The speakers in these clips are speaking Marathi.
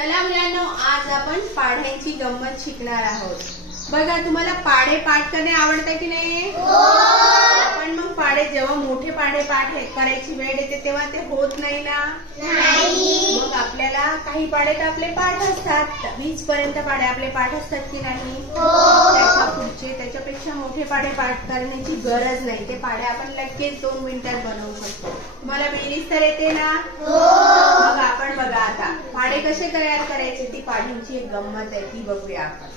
चला मुलांनो, आज आपण पाढ्यांची गंमत शिकणार आहोत। बघा, तुम्हाला पाढे पाठ करणे आवडते की नाही? पण मग पाढे जेव्हा मोठे पाढे पाठ करायची वेळ येते तेव्हा ते होत नाही ना? मग आपल्याला काही पाढे तर आपले पाठ असतात, 20 पर्यंत पाढे आपले पाठ असतात की नाही? त्याच्या पुढचे त्याच्यापेक्षा मोठे पाढे पाठ करण्याची गरज नाही, ते पाढे आपण लगेच 2 मिनिटात बनवू शकतो। तुम्हाला बेरीज तर येते ना? मग आपण बघा आता पाढे कसे तयार करायचे, ती पाढ्यांची एक गंमत आहे, ती बघूया आपण।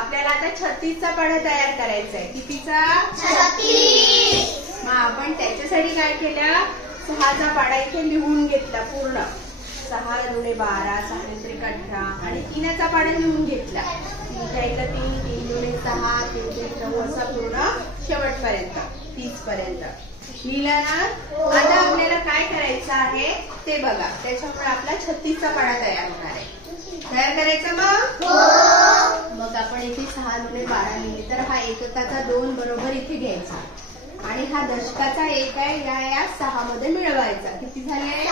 आपल्याला आता 36 चा पाढा तयार करायचा आहे। कितीचा? 36। मग आपण त्याच्यासाठी काय केलं, 6 चा पाढा इथे लिहून घेतला पूर्ण। 6 दुणे 12, 6 त्रिक 18 आणि 3 चा पाढा लिहून घेतला। 3 3, 3 दुणे 6, 3 त्रिक 9 असा पूर्ण शेवटपर्यंत 30 पर्यंत लिहिला ना? आता आपल्याला काय करायचं आहे ते बघा, त्याच्यामुळे आपला 36 चा पाढा तयार होणार आहे। तयार करायचा मग आपण इथे 6 दुणे 12 लिहिले, तर हा एककाचा 2 बरोबर इथे घ्यायचा आणि हा दशकाचा 1 आहे, या 6 मध्ये मिळवायचा। किती झाले?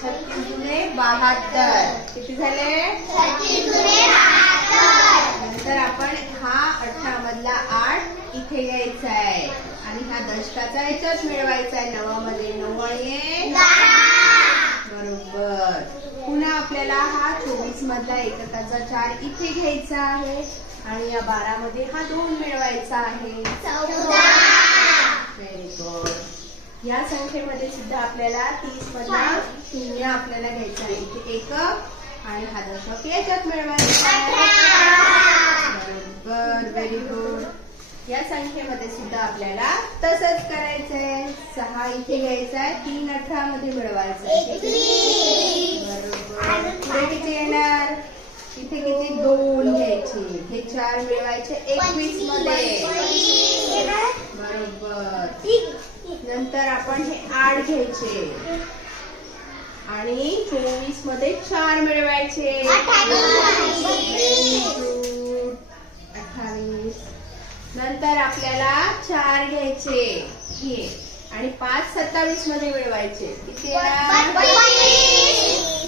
36 दुणे 72। किती झाले? 36 दुणे 72। नंतर आपण हा 18 मधला 8 इथे घ्यायचा आहे आणि हा दशकाचा याच्यात मिळवायचा आहे, 9 मध्ये 9 आणि 10 बरोबर। पुन्हा आपल्याला हा 24 मधला एककाचा 4 इथे घ्यायचा आहे आणि या 12 मध्ये हा 2 मिळवायचा आहे, 14। Very good. या संख्येमध्ये सुद्धा आपल्याला 30 मधला 0 आपल्याला घ्यायचा आहे, इथे एकक आणि हा दशक याच्यात मिळवायचा आहे, बरोबर। Very good. या संख्येमध्ये सुद्धा आपल्याला तसंच करायचंय, 6 इथे घ्यायचा आहे, 3 18 मध्ये मिळवायचं आहे, बरोबर। पुढे किती येणार? इथे किती? 2 घ्यायचे, हे 4 मिळवायचे 21 मध्ये, बरोबर। नंतर आपण हे 8 घ्यायचे आणि 24 मध्ये 4 मिळवायचे, 28। नंतर आपल्याला 4 घ्यायचे हे आणि 5 27 मध्ये मिळवायचे, किती येणार?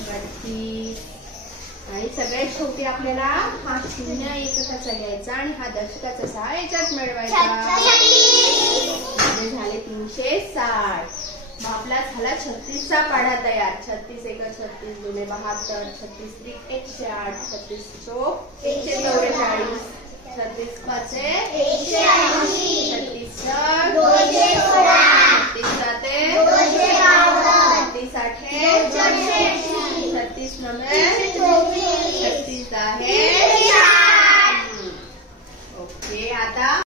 32। आणि सगळ्यात शेवटी आपल्याला हा 0 एककाचा घ्यायचा आणि हा दशकाचा 6 याच्यात मिळवायचा, म्हणजे झाले 360। मग आपला झाला 36 चा पाढा तयार। 36 एक 36 दुणे 72, 36 त्रिक 108, 36 चौक 144, 36 पाचे 180, 36 सक 216, 36 साते 252, 36 आठे 480, 36 नवे